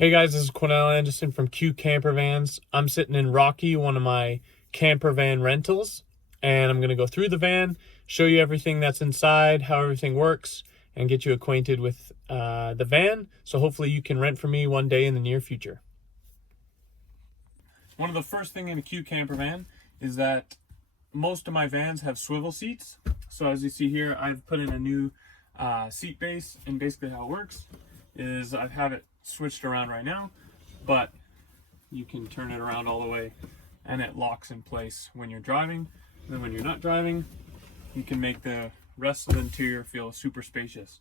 Hey guys, this is Quinell Anderson from Q Campervans. I'm sitting in Rocky, one of my campervan rentals, and I'm going to go through the van, show you everything that's inside, how everything works, and get you acquainted with the van, so hopefully you can rent from me one day in the near future. One of the first things in a Q Campervan is that most of my vans have swivel seats. So as you see here, I've put in a new seat base, and basically how it works is I've had it switched around right now, but you can turn it around all the way and it locks in place when you're driving. And then when you're not driving, you can make the rest of the interior feel super spacious.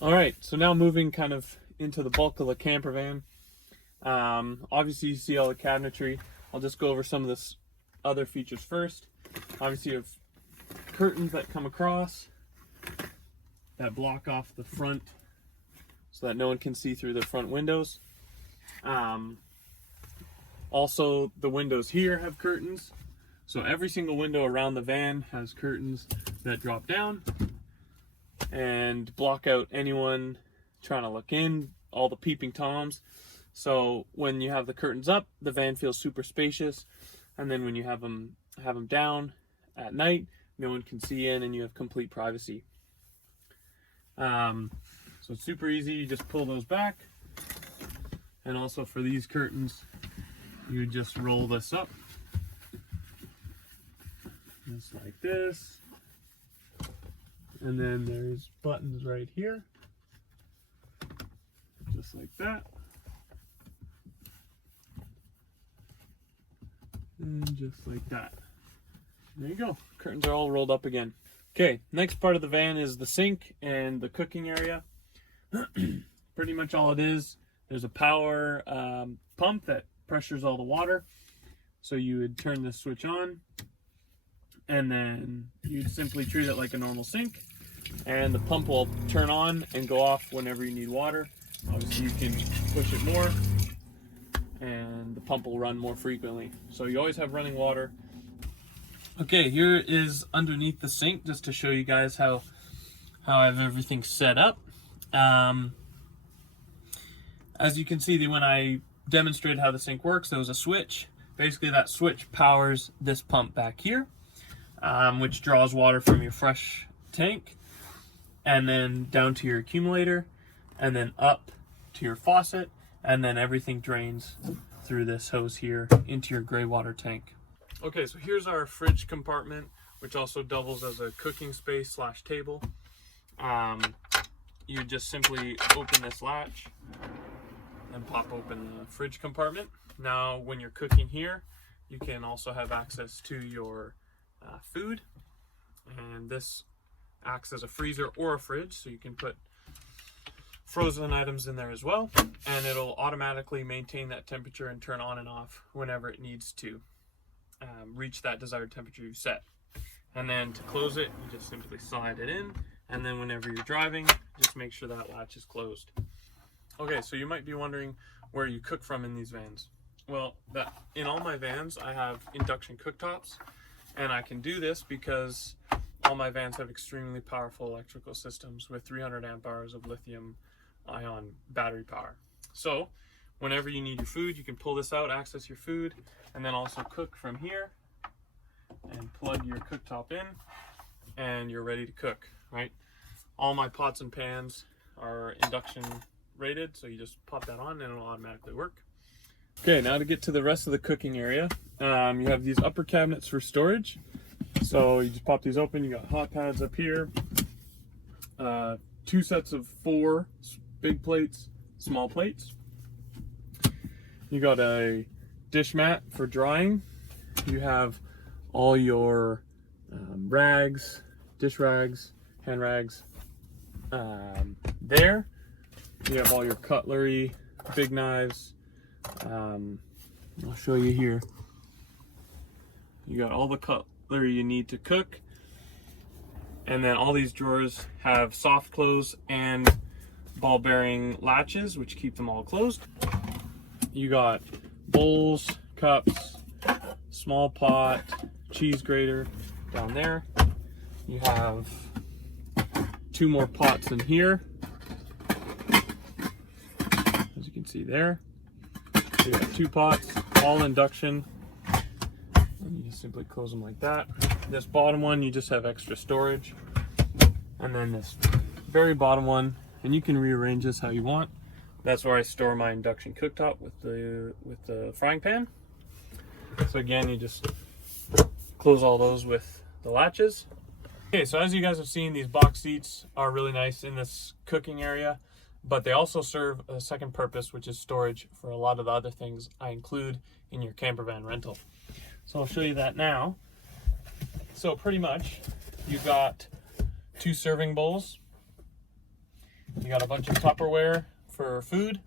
All right, so now moving kind of into the bulk of the camper van. Obviously you see all the cabinetry. I'll just go over some of the other features first. Obviously you have curtains that come across that block off the front so that no one can see through the front windows. Also, the windows here have curtains. So every single window around the van has curtains that drop down and block out anyone trying to look in, all the peeping toms. So when you have the curtains up, the van feels super spacious. And then when you have them down at night, no one can see in and you have complete privacy. So it's super easy, you just pull those back. And also for these curtains, you just roll this up. Just like this. And then there's buttons right here. Just like that. And just like that. There you go, curtains are all rolled up again. Okay, next part of the van is the sink and the cooking area. Pretty much all it is, there's a power pump that pressures all the water. So you would turn this switch on and then you'd simply treat it like a normal sink, and the pump will turn on and go off whenever you need water. Obviously you can push it more and the pump will run more frequently. So you always have running water. Okay, here is underneath the sink just to show you guys how I have everything set up. As you can see, when I demonstrated how the sink works, there was a switch. Basically that switch powers this pump back here, which draws water from your fresh tank and then down to your accumulator and then up to your faucet, and then everything drains through this hose here into your gray water tank. Okay, so here's our fridge compartment, which also doubles as a cooking space / table. You just simply open this latch and pop open the fridge compartment. Now, when you're cooking here, you can also have access to your food. And this acts as a freezer or a fridge, so you can put frozen items in there as well. And it'll automatically maintain that temperature and turn on and off whenever it needs to reach that desired temperature you set. And then to close it, you just simply slide it in. And then whenever you're driving, just make sure that latch is closed. Okay, so you might be wondering where you cook from in these vans. Well, in all my vans, I have induction cooktops, and I can do this because all my vans have extremely powerful electrical systems with 300 amp hours of lithium ion battery power. So whenever you need your food, you can pull this out, access your food, and then also cook from here and plug your cooktop in, and you're ready to cook, right? All my pots and pans are induction rated, so you just pop that on and it'll automatically work. Okay, now to get to the rest of the cooking area, you have these upper cabinets for storage. So you just pop these open, you got hot pads up here, 2 sets of 4 big plates, small plates. You got a dish mat for drying. You have all your rags, dish rags, hand rags there. You have all your cutlery, big knives. I'll show you here. You got all the cutlery you need to cook. And then all these drawers have soft close and ball bearing latches, which keep them all closed. You got bowls, cups, small pot, cheese grater down there. You have 2 more pots in here, as you can see there. So you got 2 pots, all induction. And you just simply close them like that. This bottom one, you just have extra storage. And then this very bottom one, and you can rearrange this how you want. That's where I store my induction cooktop with the frying pan. So again, you just close all those with the latches. Okay, so as you guys have seen, these box seats are really nice in this cooking area, but they also serve a second purpose, which is storage for a lot of the other things I include in your camper van rental. So I'll show you that now. So pretty much, you've got 2 serving bowls. You got a bunch of Tupperware for food.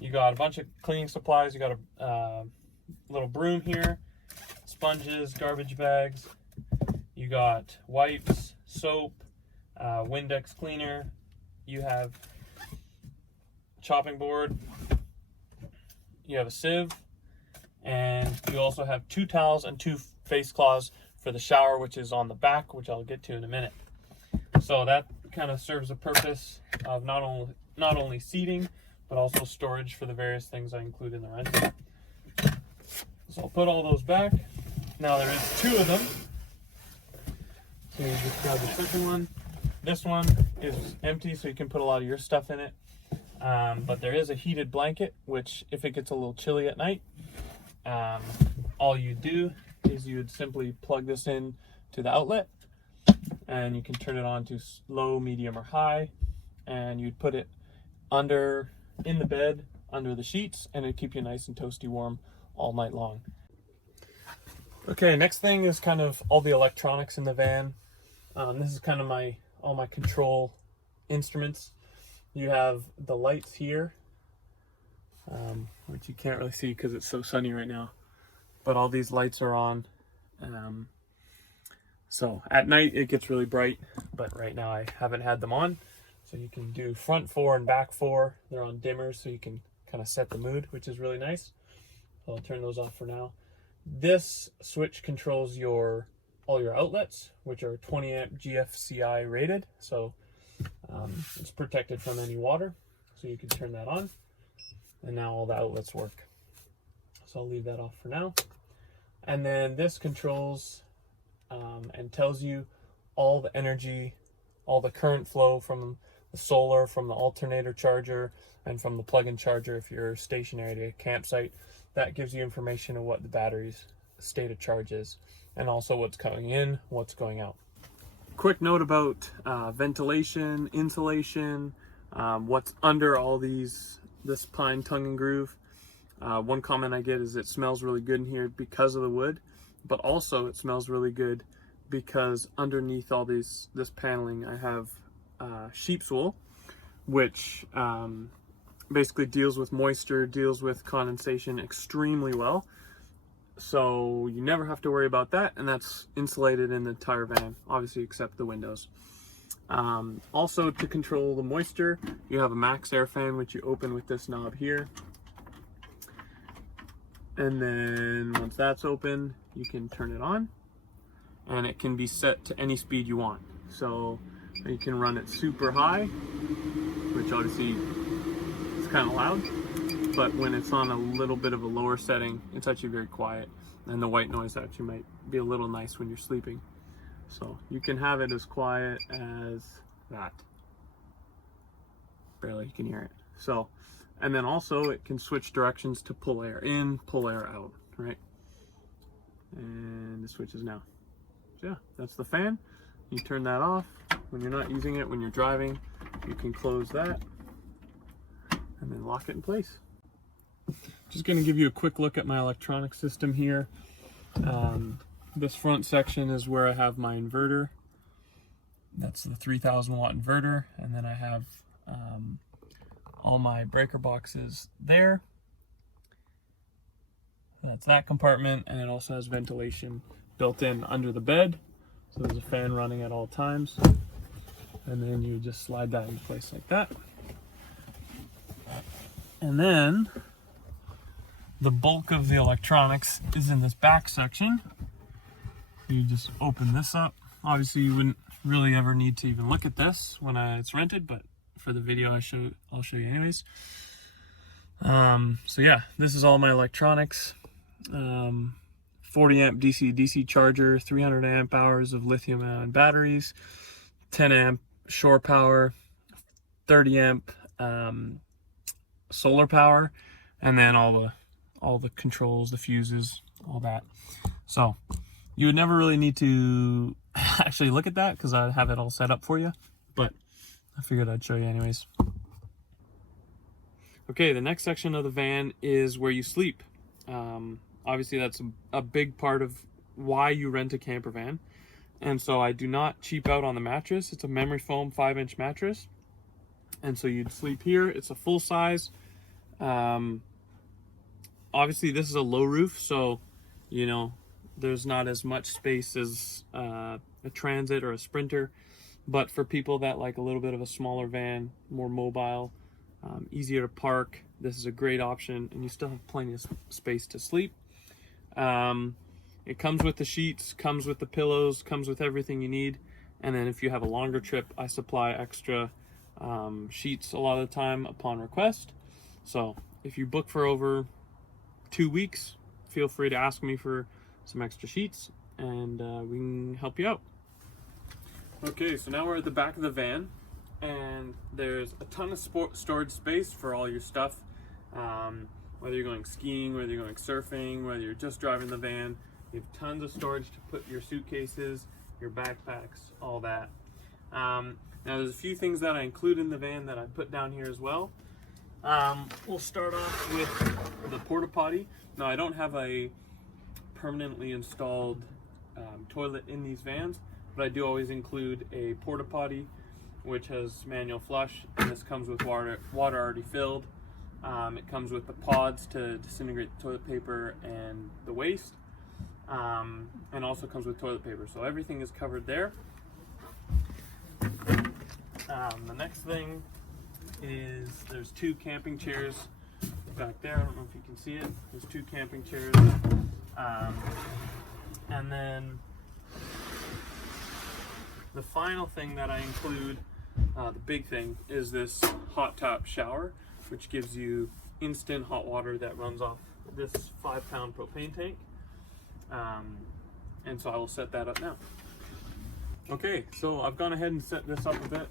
You got a bunch of cleaning supplies. You got a little broom here, sponges, garbage bags. You got wipes, soap, Windex cleaner. You have chopping board. You have a sieve, and you also have 2 towels and 2 face cloths for the shower, which is on the back, which I'll get to in a minute. So that kind of serves the purpose of not only seating, but also storage for the various things I include in the rental. So I'll put all those back. Now there is 2 of them. So you just grab the second one. This one is empty, so you can put a lot of your stuff in it. But there is a heated blanket, which if it gets a little chilly at night, all you do is you would simply plug this in to the outlet, and you can turn it on to low, medium, or high, and you'd put it in the bed under the sheets, and it'd keep you nice and toasty warm all night long. Okay, next thing is kind of all the electronics in the van. This is kind of all my control instruments. You have the lights here, which you can't really see because it's so sunny right now, but all these lights are on. So at night it gets really bright, but right now I haven't had them on. So you can do front 4 and back 4. They're on dimmers, so you can kind of set the mood, which is really nice. So I'll turn those off for now. This switch controls all your outlets, which are 20 amp GFCI rated. So it's protected from any water. So you can turn that on. And now all the outlets work. So I'll leave that off for now. And then this controls and tells you all the energy, all the current flow from the solar, from the alternator charger, and from the plug-in charger if you're stationary at a campsite. That gives you information of what the battery's state of charge is, and also what's coming in, what's going out. Quick note about ventilation, insulation, what's under all this pine tongue and groove. One comment I get is it smells really good in here because of the wood, but also it smells really good because underneath all this paneling I have sheep's wool, which basically deals with moisture, deals with condensation extremely well. So you never have to worry about that, and that's insulated in the entire van, obviously except the windows. Also, to control the moisture, you have a max air fan, which you open with this knob here. And then once that's open, you can turn it on, and it can be set to any speed you want. So you can run it super high, which obviously is kind of loud, but when it's on a little bit of a lower setting, it's actually very quiet, and the white noise actually might be a little nice when you're sleeping. So you can have it as quiet as that. Barely you can hear it. So, and then also it can switch directions to pull air in, pull air out, right? And it switches now. So yeah, that's the fan. You turn that off when you're not using it. When you're driving, you can close that and then lock it in place. Just going to give you a quick look at my electronic system here. This front section is where I have my inverter. That's the 3000 watt inverter, and then I have all my breaker boxes there. That's that compartment, and it also has ventilation built in under the bed, so there's a fan running at all times, and then you just slide that into place like that. And then the bulk of the electronics is in this back section. You just open this up. Obviously you wouldn't really ever need to even look at this when it's rented, but for the video I'll show you anyways. So yeah, this is all my electronics. 40 amp DC charger, 300 amp hours of lithium ion batteries, 10 amp shore power, 30 amp solar power, and then all the controls, the fuses, all that. So you would never really need to actually look at that because I have it all set up for you, but I figured I'd show you anyways. Okay, the next section of the van is where you sleep. Obviously that's a big part of why you rent a camper van. And so I do not cheap out on the mattress. It's a memory foam 5-inch mattress. And so you'd sleep here. It's a full size. Obviously this is a low roof, so you know there's not as much space as a Transit or a Sprinter. But for people that like a little bit of a smaller van, more mobile, easier to park, this is a great option, and you still have plenty of space to sleep. It comes with the sheets, comes with the pillows, comes with everything you need. And then if you have a longer trip, I supply extra sheets a lot of the time upon request. So if you book for over 2 weeks, feel free to ask me for some extra sheets, and we can help you out. Okay, so now we're at the back of the van, and there's a ton of storage space for all your stuff. Whether you're going skiing, whether you're going surfing, whether you're just driving the van, you have tons of storage to put your suitcases, your backpacks, all that. Now there's a few things that I include in the van that I put down here as well. We'll start off with the porta potty. Now I don't have a permanently installed toilet in these vans, but I do always include a porta potty which has manual flush, and this comes with water already filled. It comes with the pods to disintegrate the toilet paper and the waste, and also comes with toilet paper, so everything is covered there. The next thing is there's 2 camping chairs back there. I don't know if you can see it. There's 2 camping chairs, and then the final thing that I include, the big thing, is this hot tap shower, which gives you instant hot water that runs off this 5-pound propane tank. And so I will set that up now. Okay, so I've gone ahead and set this up a bit.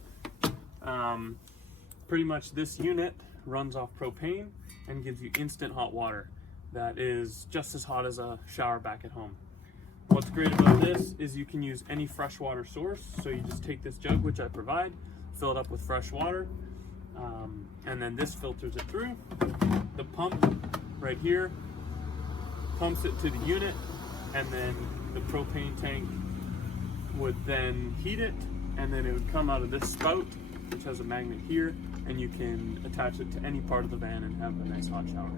Pretty much this unit runs off propane and gives you instant hot water that is just as hot as a shower back at home. What's great about this is you can use any freshwater source. So you just take this jug, which I provide, fill it up with fresh water, and then this filters it through. The pump right here pumps it to the unit, and then the propane tank would then heat it, and then it would come out of this spout, which has a magnet here, and you can attach it to any part of the van and have a nice hot shower.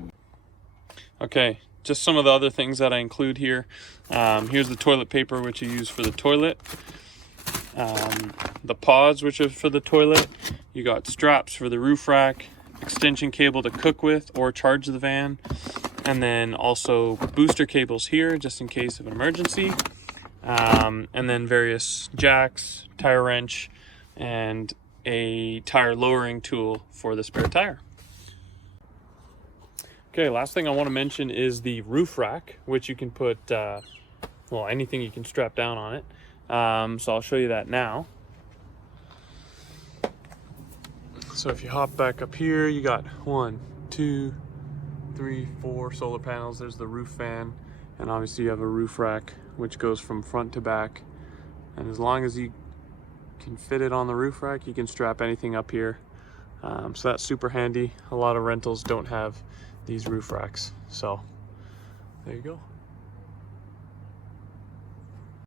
Okay, just some of the other things that I include here. Here's the toilet paper, which you use for the toilet. The pods, which are for the toilet. You got straps for the roof rack, extension cable to cook with or charge the van, and then also booster cables here just in case of an emergency, and then various jacks, tire wrench, and a tire lowering tool for the spare tire. Okay, last thing I want to mention is the roof rack, which you can put, well, anything you can strap down on it. So I'll show you that now. So if you hop back up here, you got 1, 2, 3, 4 solar panels. There's the roof fan, and obviously you have a roof rack which goes from front to back. And as long as you can fit it on the roof rack, you can strap anything up here. So that's super handy. A lot of rentals don't have these roof racks, so there you go.